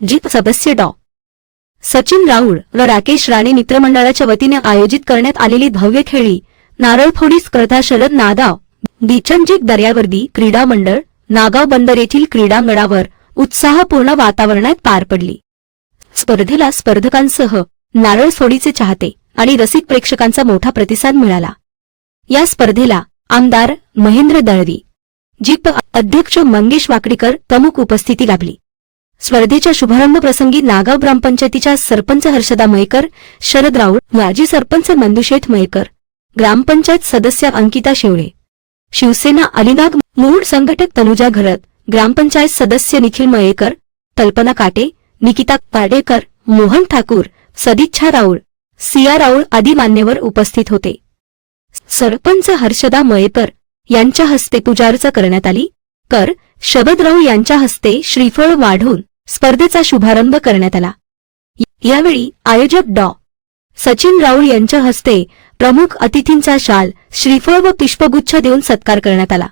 Jeep सदस्य डॉ. सचिन राऊळ व राकेश राणे मित्रमंडळाच्या वतीने आयोजित करण्यात आलेली भव्य खेळी नारळफोडी स्पर्धा शरद नागाव बिचनजीक दर्यावर्दी क्रीडा मंडळ नागाव बंदर येथील क्रीडांगणावर उत्साहपूर्ण वातावरणात पार पडली. स्पर्धेला स्पर्धकांसह नारळफोडीचे चाहते आणि रसिक प्रेक्षकांचा मोठा प्रतिसाद मिळाला. या स्पर्धेला आमदार महेंद्र दळवी, जीप अध्यक्ष मंगेश वाकडीकर प्रमुख उपस्थिती लाभली. स्पर्धेच्या शुभारंभ प्रसंगी नागाव ग्रामपंचायतीच्या सरपंच हर्षदा मयेकर, शरद राऊळ, माजी सरपंच नंदुशेठ मयेकर, ग्रामपंचायत सदस्य अंकिता शेवळे, शिवसेना अलिबाग मूळ संघटक तनुजा घरत, ग्रामपंचायत सदस्य निखिल मयेकर, कल्पना काटे, निकिता पाडेकर, मोहन ठाकूर, सदिच्छा राऊळ, सिया राऊळ आदी मान्यवर उपस्थित होते. सरपंच हर्षदा मयेकर यांच्या हस्ते पूजार्चा करण्यात आली. शरद राऊळ यांच्या हस्ते श्रीफळ वाढून स्पर्धेचा शुभारंभ करण्यात आला. यावेळी आयोजक डॉ. सचिन राऊळ यांच्या हस्ते प्रमुख अतिथींचा शाल, श्रीफळ व पुष्पगुच्छ देऊन सत्कार करण्यात आला.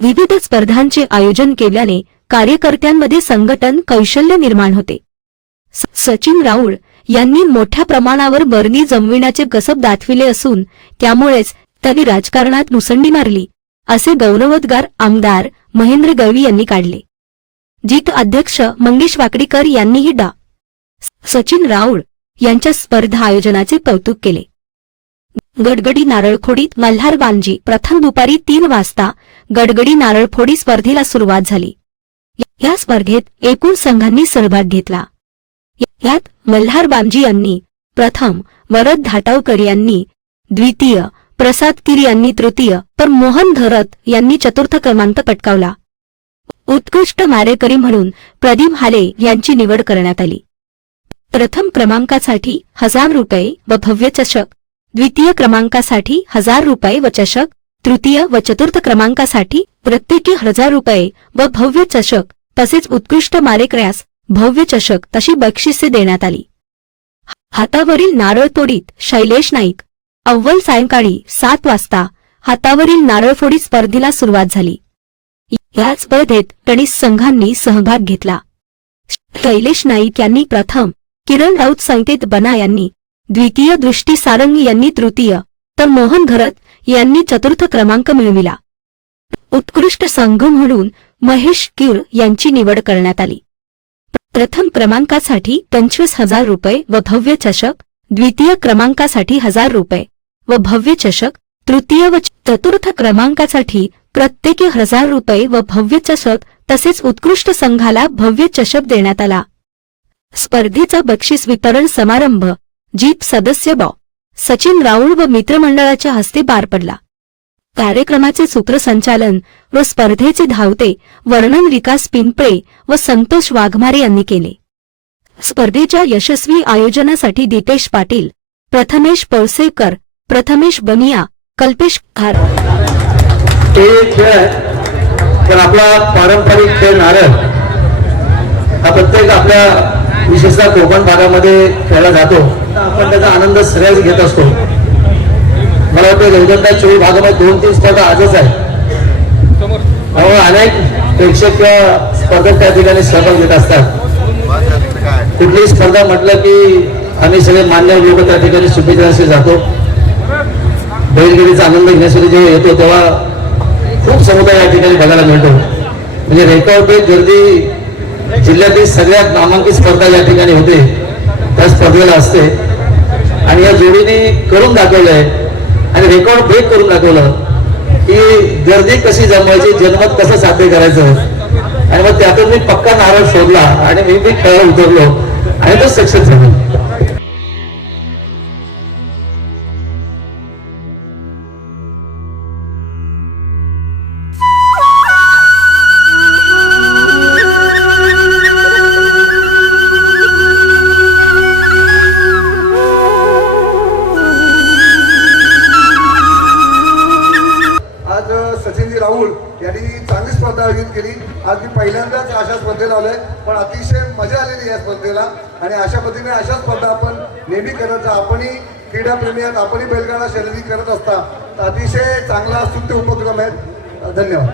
विविध स्पर्धांचे आयोजन केल्याने कार्यकर्त्यांमध्ये संघटन कौशल्य निर्माण होते. सचिन राऊळ यांनी मोठ्या प्रमाणावर बरणी जमविण्याचे कसब दाखविले असून त्यामुळेच त्यांनी राजकारणात मुसंडी मारली, असे गौरवोद्गार आमदार महेंद्र दळवी यांनी काढले. जीप अध्यक्ष मंगेश वाकडीकर यांनीही डॉ. सचिन राऊळ यांच्या स्पर्धा आयोजनाचे कौतुक केले. गडगडी नारळफोडीत मल्हार बांजी प्रथम दुपारी 3 वाजता गडगडी नारळफोडी स्पर्धेला सुरुवात झाली. या स्पर्धेत एकूण संघांनी सहभाग घेतला. यात मल्हार बांजी यांनी प्रथम, वरद धाटावकर यांनी द्वितीय, प्रसाद किर यांनी तृतीय तर मोहन धरत यांनी चतुर्थ क्रमांक पटकावला. उत्कृष्ट मारेकरी म्हणून प्रदीप हाले यांची निवड करण्यात आली. प्रथम क्रमांकासाठी 1000 रुपये व भव्य चषक, द्वितीय क्रमांकासाठी 1000 रुपये व चषक, तृतीय व चतुर्थ क्रमांकासाठी प्रत्येकी 1000 रुपये व भव्य चषक तसेच उत्कृष्ट मारेकऱ्यास भव्य चषक तशी बक्षिसे देण्यात आली. हातावरील नारळफोडीत शैलेश नाईक अव्वल सायंकाळी 7 वाजता हातावरील नारळफोडी स्पर्धेला सुरुवात झाली. या स्पर्धेत 20 संघांनी सहभाग घेतला. शैलेश नाईक यांनी प्रथम, किरण राऊत संकेत बना यांनी द्वितीय, दृष्टी सारंगी यांनी तृतीय तर मोहन घरत यांनी चतुर्थ क्रमांक मिळविला. उत्कृष्ट संघ म्हणून महेश किर यांची निवड करण्यात आली. प्रथम क्रमांकासाठी 25,000 रुपये व भव्य चषक, द्वितीय क्रमांकासाठी 1000 रुपये व भव्य चषक, तृतीय व चतुर्थ क्रमांकासाठी प्रत्येकी 1000 रुपये व भव्य चषक तसेच उत्कृष्ट संघाला भव्य चषक देण्यात आला. स्पर्धेचा बक्षीस वितरण समारंभ जीप सदस्य डॉ. सचिन राऊळ व मित्रमंडळाच्या हस्ते पार पडला. कार्यक्रमाचे सूत्रसंचालन व स्पर्धेचे धावते वर्णन विकास पिंपळे व संतोष वाघमारे यांनी केले. स्पर्धेच्या यशस्वी आयोजनासाठी दीपेश पाटील, प्रथमेश पळसेकर, प्रथमेश बनिया, कल्पेश खार. तर आपला पारंपरिक खेळ नारळ हा प्रत्येक आपल्या विशेषतः कोकण भागामध्ये खेळला जातो. आपण त्याचा आनंद सगळ्याच घेत असतो. मला वाटतं रेवदंडा चोळी भागामध्ये 2-3 स्पर्धा आजच आहे. त्यामुळे अनेक प्रेक्षक स्पर्धक त्या ठिकाणी सहभाग घेत असतात. कुठलीही स्पर्धा म्हटलं की आम्ही सगळे मान्य लोक त्या ठिकाणी शुभेच्छांशी जातो. बैलगाडीचा आनंद घेण्यासाठी जेव्हा येतो तेव्हा खूप समुदाय या ठिकाणी बघायला मिळतो. म्हणजे रेकॉर्ड गर्दी जिल्ह्यातील सगळ्यात नामांकित स्पर्धा या ठिकाणी होते, त्या स्पर्धेला असते. आणि या जोडीने करून दाखवलंय आणि रेकॉर्ड ब्रेक करून दाखवलं की गर्दी कशी जमवायची, जनमत कसं साध्य करायचं. आणि मग त्यातून मी पक्का नारळ शोधला आणि मी खेळायला उतरलो आणि तो सक्सेस झालो. सचिनजी राऊळ यांनी चांगली स्पर्धा आयोजित केली. आज मी पहिल्यांदाच अशा स्पर्धेला आलोय, पण अतिशय मजा आलेली या स्पर्धेला. आणि अशा पद्धतीने अशा स्पर्धा आपण नेहमी करत जा. आपणही क्रीडाप्रेमी आहात, आपणही बैलगाडा शर्यती करत असता. अतिशय चांगला स्तुत्य उपक्रम आहे. धन्यवाद.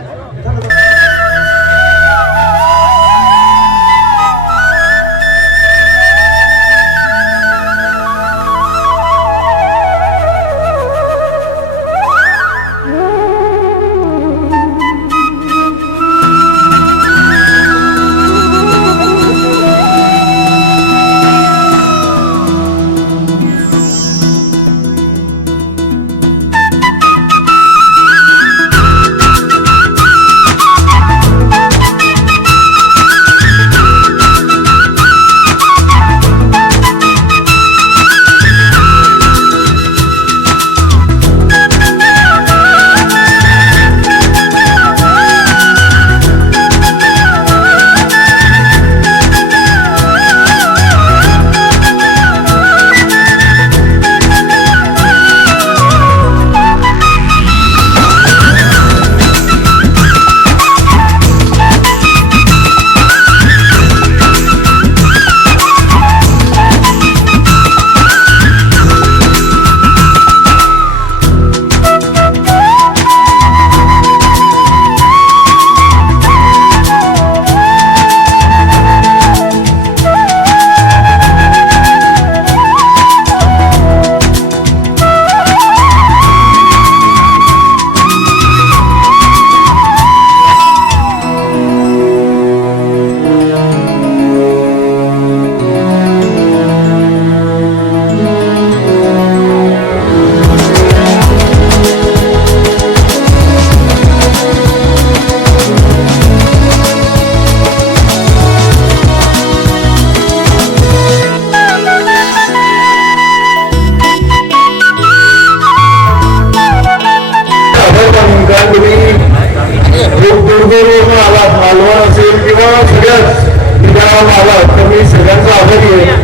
मी सगळ्यांचा आभारी आहे.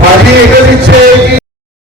माझी एकच इच्छा आहे की